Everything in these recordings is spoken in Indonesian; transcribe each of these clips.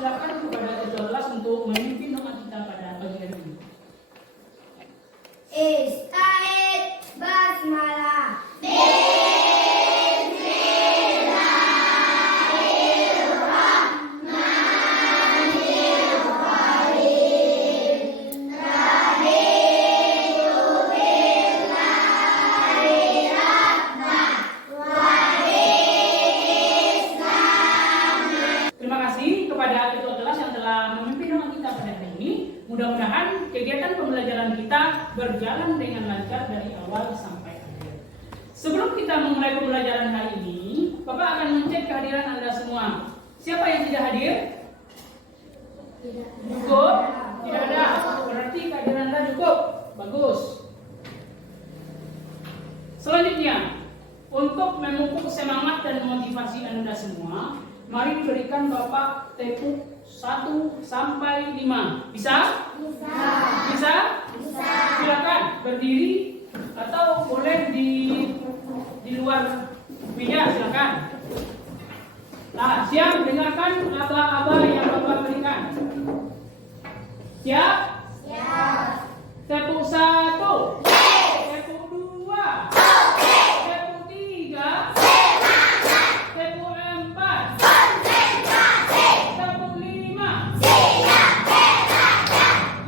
persilakan kepada ketua kelas untuk memimpin doa kita pada pagi hari ini. Ista'id basmalah. Mudah-mudahan kegiatan pembelajaran kita berjalan dengan lancar dari awal sampai akhir. Sebelum kita memulai pembelajaran hari ini, Bapak akan mencek kehadiran Anda semua. Siapa yang tidak hadir? Cukup? Tidak ada. Berarti kehadiran Anda cukup. Bagus. Selanjutnya, untuk memupuk semangat dan motivasi Anda semua, mari berikan Bapak tepuk 1 sampai 5. Bisa? Bisa. Bisa? Bisa. Silakan berdiri atau boleh di luar meja, silakan. Nah, siap dengarkan aba-aba yang Bapak berikan. Siap? Siap. Tepuk 1. Tepuk 2. Tepuk 3. Tepuk 4. Tepuk 5.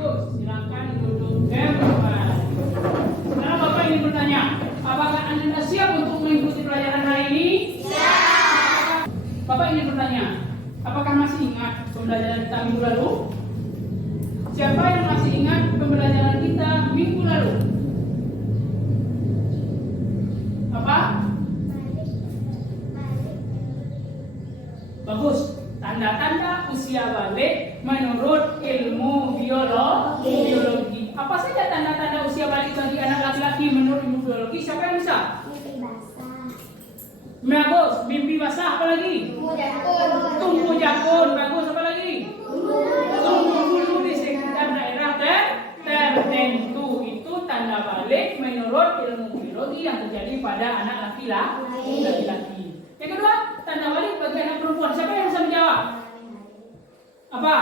Bagus, silakan duduk kembali. Sekarang Bapak ingin bertanya, apakah Anda siap untuk mengikuti pelajaran hari ini? Siap. Bapak ingin bertanya, apakah masih ingat pembelajaran kita minggu lalu? Siapa yang masih ingat pembelajaran kita minggu lalu? Apa? Bagus. Tanda-tanda usia balik menurut ilmu biologi. Apa saja tanda-tanda usia balik bagi anak laki-laki menurut ilmu biologi? Siapa yang bisa? Mimpi basah. Bagus. Mimpi basah, apa lagi? Tumbuh jakun. Bagus, apa lagi? Tumbuh bulu di sekitar daerah tertentu. Itu tanda balik menurut ilmu biologi yang terjadi pada anak laki-laki. Yang kedua, tanda balik bagi anak perempuan. Siapa yang bisa menjawab? Apa?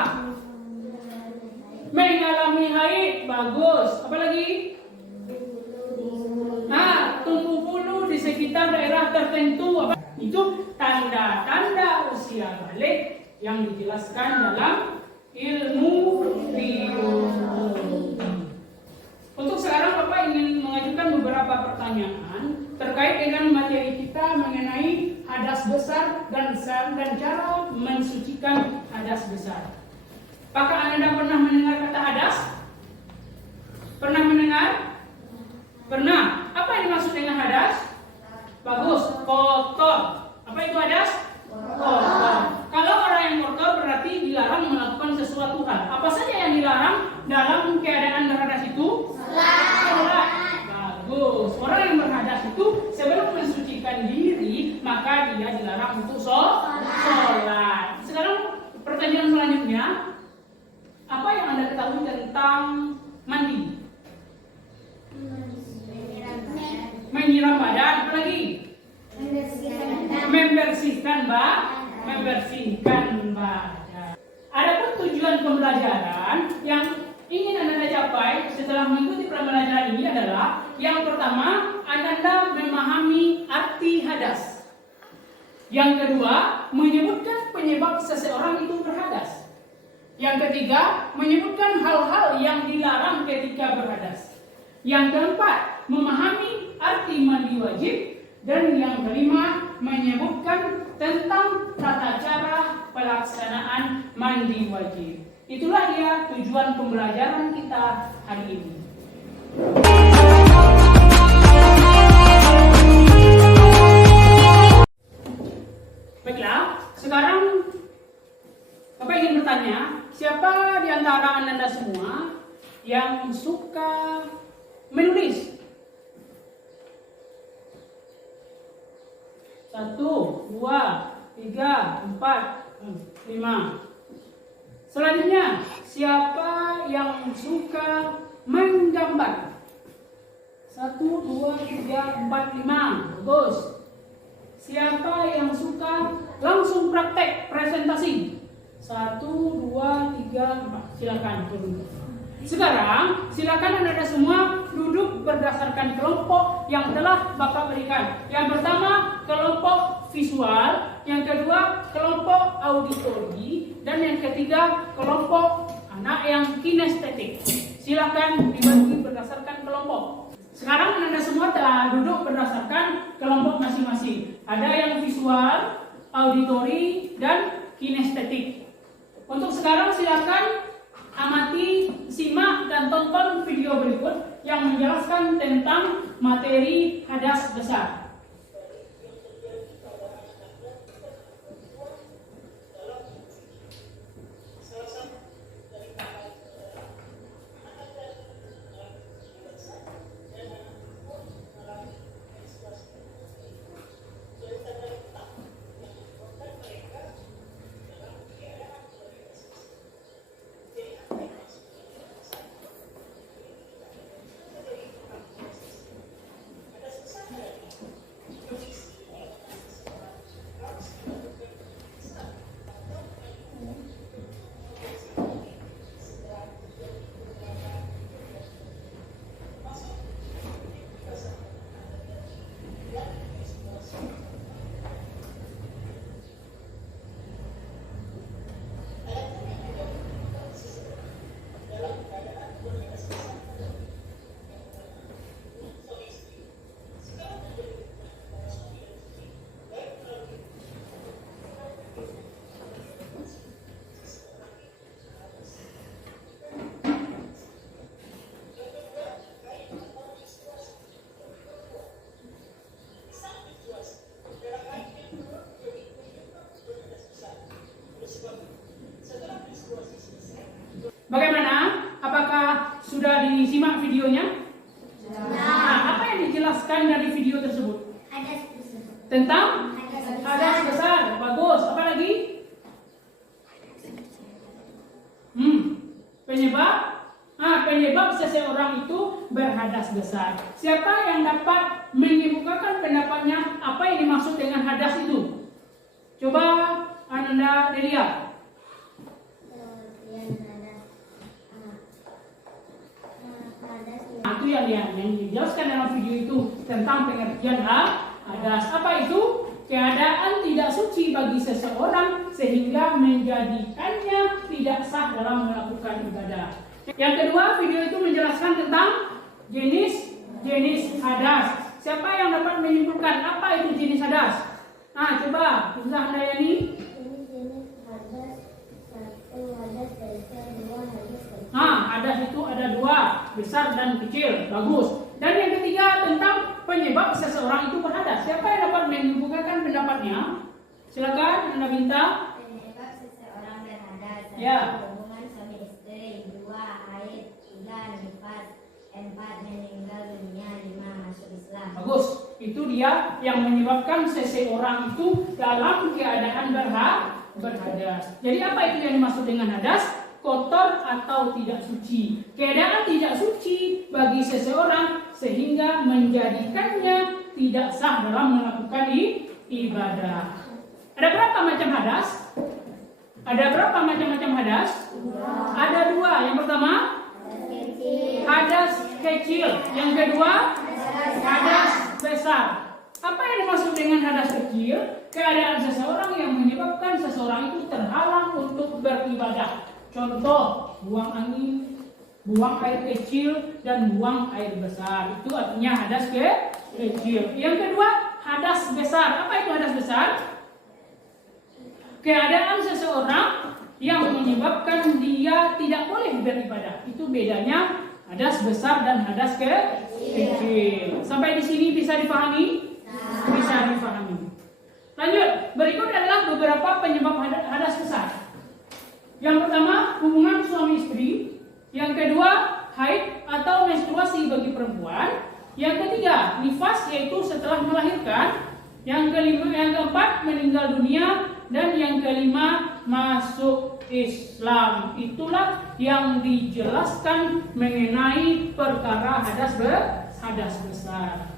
Mengalami haid. Bagus. Apa lagi? Tumbuh bulu di sekitar daerah tertentu. Apa? Itu tanda-tanda usia balik yang dijelaskan dalam ilmu biologi. Untuk sekarang Bapak ingin mengajukan beberapa pertanyaan terkait dengan materi kita mengenai hadas besar dan cara mensucikan hadas besar. Apakah Anda pernah mendengar kata hadas? Pernah mendengar? Pernah. Apa yang dimaksud dengan hadas? Bagus, kotor. Apa itu hadas? Kotor. Kalau orang yang kotor berarti dilarang melakukan sesuatu hal. Apa saja yang dilarang dalam keadaan berhadas itu? Sholat. Bagus. Orang yang berhadas itu sebelum mensucikan diri maka dia dilarang untuk sholat. Sekarang pertanyaan selanjutnya, apa yang Anda ketahui tentang mandi? Menyiram badan, apa lagi? Membersihkan badan. Adapun tujuan pembelajaran yang ingin Anda capai setelah mengikuti pembelajaran ini adalah yang pertama, Anda memahami arti hadas. Yang kedua, menyebutkan penyebab seseorang itu berhadas. Yang ketiga, menyebutkan hal-hal yang dilarang ketika berhadas. Yang keempat, memahami arti mandi wajib. Dan yang kelima, menyebutkan tentang tata cara pelaksanaan mandi wajib. Itulah dia tujuan pembelajaran kita hari ini. Baiklah, sekarang Bapak ingin bertanya, siapa di antara Anda semua yang suka menulis? 1, 2, 3, 4, 5. Selanjutnya, siapa yang suka menggambar? 1, 2, 3, 4, 5. Bagus. Siapa yang suka langsung praktek presentasi? 1, 2, 3, 4. Silakan turun. Sekarang silakan Anda semua duduk berdasarkan kelompok yang telah Bapak berikan. Yang pertama kelompok visual, yang kedua kelompok auditori, dan yang ketiga kelompok anak yang kinestetik. Silakan dibagi berdasarkan kelompok. Sekarang Anda semua telah duduk berdasarkan kelompok masing-masing. Ada yang visual, auditori, dan kinestetik. Untuk sekarang silakan amati, simak, dan tonton video berikut yang menjelaskan tentang materi hadas besar. Bagaimana? Apakah sudah disimak videonya? Nah, apa yang dijelaskan dari video tersebut? Hadas besar. Tentang hadas besar. Bagus. Apa lagi? Penyebab? Penyebab seseorang itu berhadas besar. Siapa yang dapat mengemukakan pendapatnya apa yang dimaksud dengan hadas itu? Coba Anda lihat. Itu yang dijelaskan dalam video itu tentang pengertian hadas. Apa itu? Keadaan tidak suci bagi seseorang sehingga menjadikannya tidak sah dalam melakukan ibadah. Yang kedua, video itu menjelaskan tentang jenis hadas. Siapa yang dapat menyimpulkan apa itu jenis hadas? Coba Ustaz Handayani. Ini jenis hadas 1 hadas besar, 2 hadas kecil. Hadas itu ada 2, besar dan kecil. Bagus. Dan yang ketiga tentang penyebab seseorang itu berhadas. Siapa yang dapat mengemukakan pendapatnya? Silakan Anda minta. Penyebab seseorang berhadas. 1. Ya. Hubungan suami istri. 2. Haid. 3. Nifas. 4. Meninggal dunia. 5. Masuk Islam. Bagus. Itu dia yang menyebabkan seseorang itu dalam keadaan berhadas. Jadi apa itu yang dimaksud dengan hadas? Kotor atau tidak suci. Keadaan tidak suci bagi seseorang sehingga menjadikannya tidak sah dalam melakukan ibadah. Ada berapa macam hadas? Ada berapa macam-macam hadas? Ada 2. Yang pertama hadas kecil. Yang kedua hadas besar. Apa yang dimaksud dengan hadas kecil? Keadaan seseorang yang menyebabkan seseorang itu terhalang untuk beribadah. Contoh, buang angin, buang air kecil, dan buang air besar. Itu artinya hadas kecil. Yang kedua, hadas besar. Apa itu hadas besar? Keadaan seseorang yang menyebabkan dia tidak boleh beribadah. Itu bedanya hadas besar dan hadas kecil. Sampai di sini bisa dipahami? Bisa dipahami. Lanjut, berikut adalah beberapa penyebab hadas besar. Yang pertama, hubungan suami istri. Yang kedua, haid atau menstruasi bagi perempuan. Yang ketiga, nifas yaitu setelah melahirkan. Yang keempat, meninggal dunia. Dan yang kelima, masuk Islam. Itulah yang dijelaskan mengenai perkara hadas besar.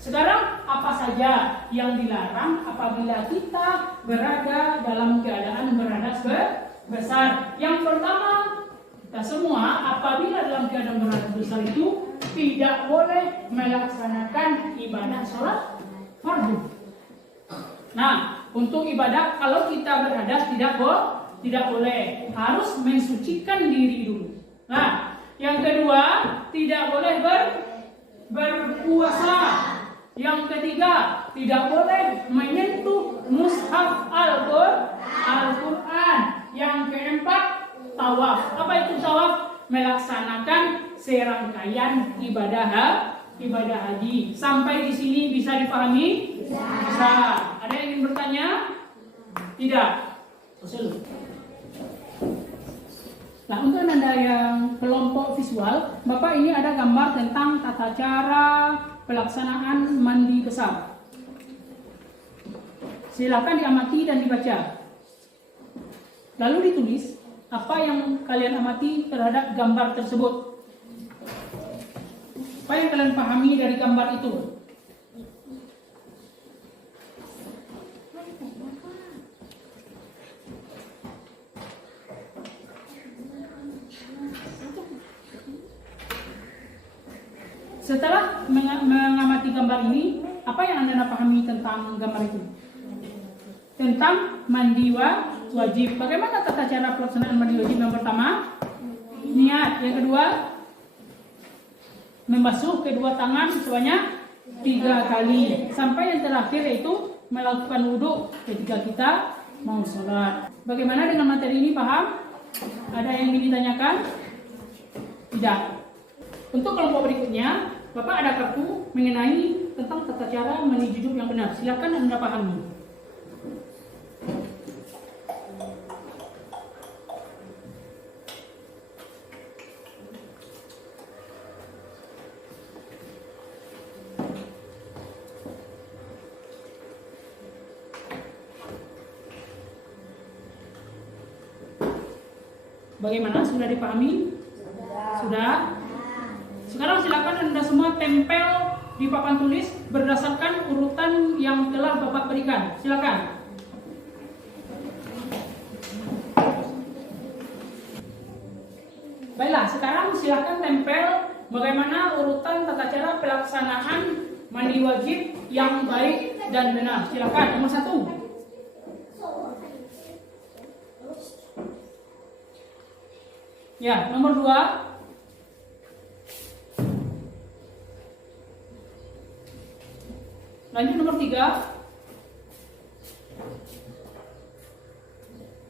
Sekarang apa saja yang dilarang apabila kita berada dalam keadaan berhadas besar? Yang pertama, kita semua apabila dalam keadaan berhadas besar itu tidak boleh melaksanakan ibadah sholat fardu. Nah, untuk ibadah kalau kita berhadas tidak boleh, harus mensucikan diri dulu. Nah, yang kedua, tidak boleh berpuasa. Yang ketiga, tidak boleh menyentuh mushaf Al-Quran. Yang keempat, tawaf. Apa itu tawaf? Melaksanakan serangkaian ibadah haji. Sampai di sini bisa dipahami? Bisa. Ada yang ingin bertanya? Tidak. Nah, untuk Anda yang kelompok visual, Bapak ini ada gambar tentang tata cara pelaksanaan mandi besar. Silakan diamati dan dibaca. Lalu ditulis apa yang kalian amati terhadap gambar tersebut. Apa yang kalian pahami dari gambar itu? Setelah mengamati gambar ini, apa yang Anda pahami tentang gambar itu? Tentang mandi wajib. Bagaimana tata cara pelaksanaan mandi wajib? Yang pertama, niat. Yang kedua, membasuh kedua tangan sebanyak 3 kali. Sampai yang terakhir yaitu melakukan wudhu ketika kita mau sholat. Bagaimana dengan materi ini? Paham? Ada yang ingin ditanyakan? Tidak. Untuk kelompok berikutnya, Bapak ada kartu mengenai tentang tata cara mandi junub yang benar. Silakan Anda pahami. Bagaimana? Sudah dipahami? Sudah? Sekarang silakan Anda semua tempel di papan tulis berdasarkan urutan yang telah Bapak berikan. Silakan. Baiklah, sekarang silakan tempel bagaimana urutan tata cara pelaksanaan mandi wajib yang baik dan benar. Silakan. Nomor 1. Ya, nomor 2. Lanjut nomor 3.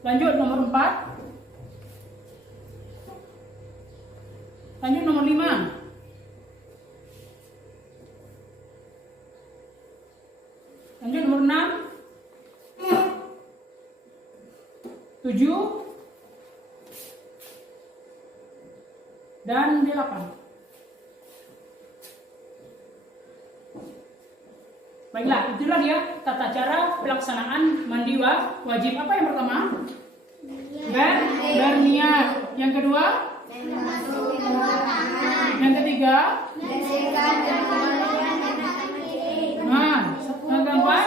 Lanjut nomor 4. Lanjut nomor 5. Lanjut nomor 6. 7. Dan 8. Baiklah, itulah dia tata cara pelaksanaan mandi wajib. Apa yang pertama? Berniat. Yang kedua? Yang ketiga? Nah, yang keempat?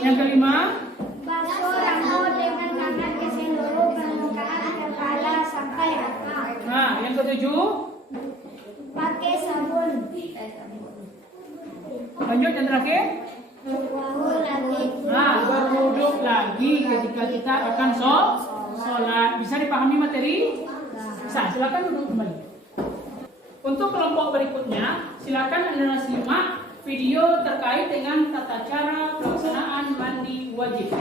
Yang kelima? Basuh rambut dengan tangan ke seluruh permukaan kepala sampai akar. Nah, yang ketujuh? Pakai sabun. Lanjut yang terakhir? Berwudu lagi. Nah, berwudu lagi ketika kita akan sholat. Bisa dipahami materi? Bisa, silakan duduk kembali. Untuk kelompok berikutnya, silakan Anda simak video terkait dengan tata cara pelaksanaan mandi wajib.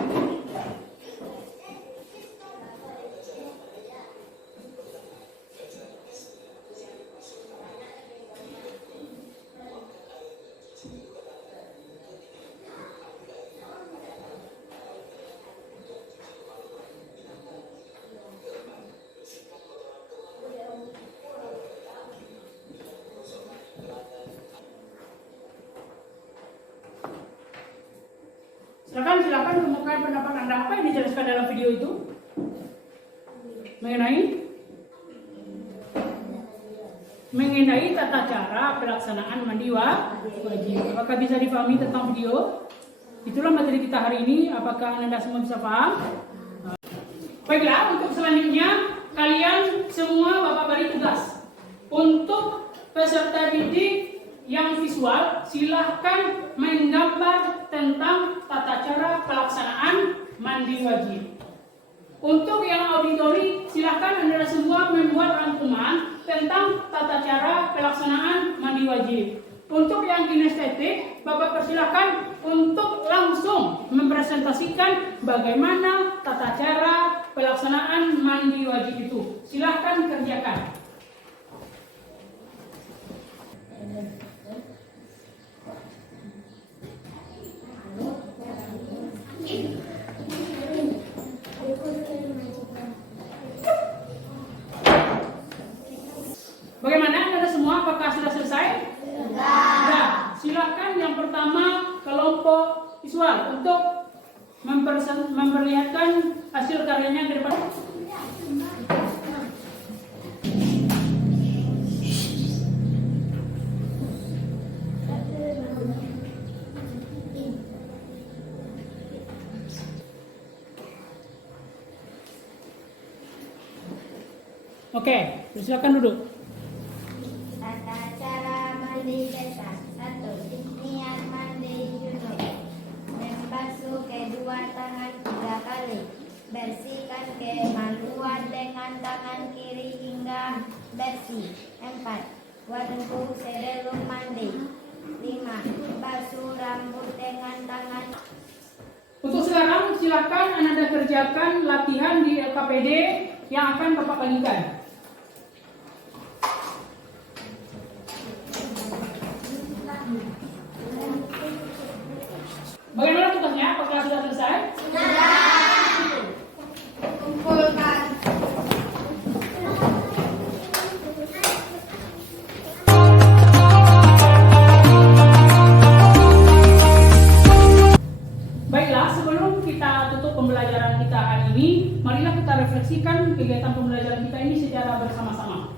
Silakan kemukakan pendapat Anda. Apa yang dijelaskan dalam video itu mengenai mengenai tata cara pelaksanaan mandi wajib. Apakah bisa difahami tentang video? Itulah materi kita hari ini. Apakah Anda semua bisa paham? Baiklah, untuk selanjutnya kalian semua Bapak beri tugas untuk peserta didik yang visual, silahkan menggambar tentang tata cara pelaksanaan mandi wajib. Untuk yang auditori, silahkan Anda semua membuat rangkuman tentang tata cara pelaksanaan mandi wajib. Untuk yang kinestetik, Bapak persilahkan untuk langsung mempresentasikan bagaimana tata cara pelaksanaan mandi wajib itu. Silahkan kerjakan. Bagaimana Anda semua? Apakah sudah selesai? Sudah. Silakan yang pertama kelompok visual untuk memperlihatkan hasil karyanya ke depan. Oke, silakan duduk. Tata cara mandi desa. 1. Niat mandi junub. Membasuh kedua tangan 3 kali. Bersihkan kemaluan dengan tangan kiri hingga bersih. 4. Wudhu sebelum mandi. 5. Basuh rambut dengan tangan. Untuk sekarang silakan Anda kerjakan latihan di LKPD yang akan Bapak bagikan. Bagaimana tugasnya? Apakah sudah selesai? Sudah. Kumpulkan. Baiklah, sebelum kita tutup pembelajaran kita hari ini, marilah kita refleksikan kegiatan pembelajaran kita ini secara bersama-sama.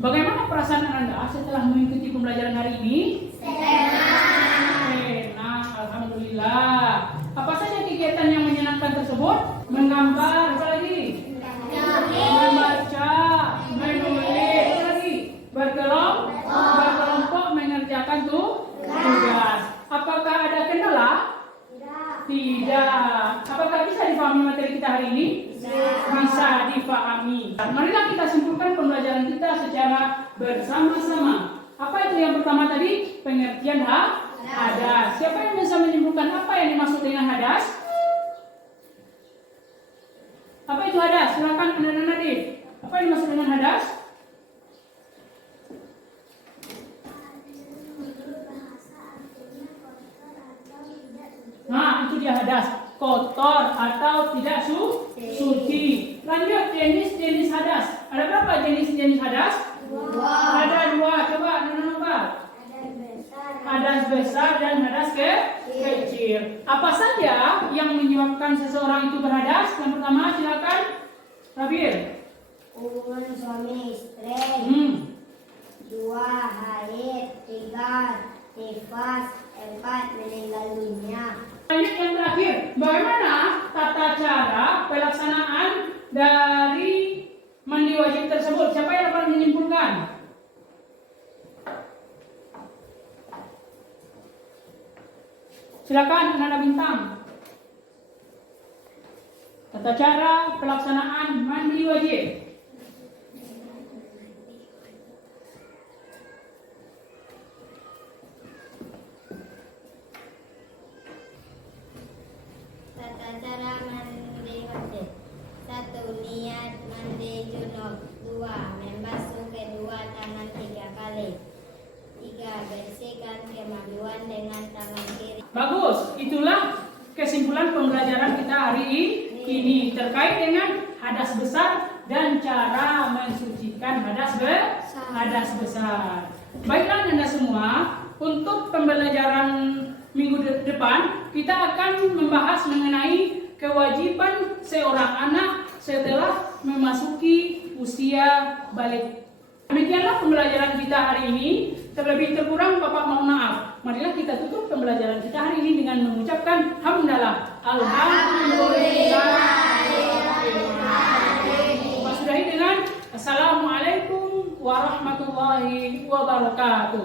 Bagaimana perasaan Anda setelah mengikuti pembelajaran hari ini? Senang, alhamdulillah. Apa saja kegiatan yang menyenangkan tersebut? Menggambar, apa lagi? Membaca, menulis, apa lagi? Berkelompok mengerjakan tugas. Apakah ada kendala? Tidak. Apakah bisa difahami materi kita hari ini? Bisa difahami. Marilah kita simpulkan pembelajaran kita secara bersama-sama. Apa itu yang pertama tadi? Pengertian hadas. Siapa yang bisa menyimpulkan apa yang dimaksud dengan hadas? Apa itu hadas? Silakan Anda Nadif. Apa yang dimaksud dengan hadas? Nah, itu dia hadas. Kotor atau tidak suci. Lanjut, jenis-jenis hadas. Ada berapa jenis-jenis hadas? 2. Ada 2. Coba nomor. Hadas besar dan hadas kecil. Apa saja yang menyebabkan seseorang itu berhadas? Yang pertama, silakan Rabir. Hubungan suami istri. 2. Haid. 3. Nifas. 4. Meninggal dunia. Lanjut yang terakhir, bagaimana tata cara pelaksanaan dari mandi wajib tersebut? Siapa yang dapat menyimpulkan? Silakan Nana Bintang. Tata cara pelaksanaan mandi wajib. Tata cara mandi wajib. 1. Niat mandi junub. 2. Membasuh kedua tangan 3 kali. 3. Bersihkan kemaluan dengan tangan kiri. Bagus, itulah kesimpulan pembelajaran kita hari ini terkait dengan hadas besar dan cara mensucikan hadas besar. Baiklah Anda semua, untuk pembelajaran minggu depan kita akan membahas mengenai kewajiban seorang anak setelah memasuki usia balik. Demikianlah pembelajaran kita hari ini. Terlebih terkurang Bapak mohon maaf. Marilah kita tutup pembelajaran kita hari ini dengan mengucapkan hamdalah. Alhamdulillah. Sudahi dengan Assalamualaikum warahmatullahi wabarakatuh.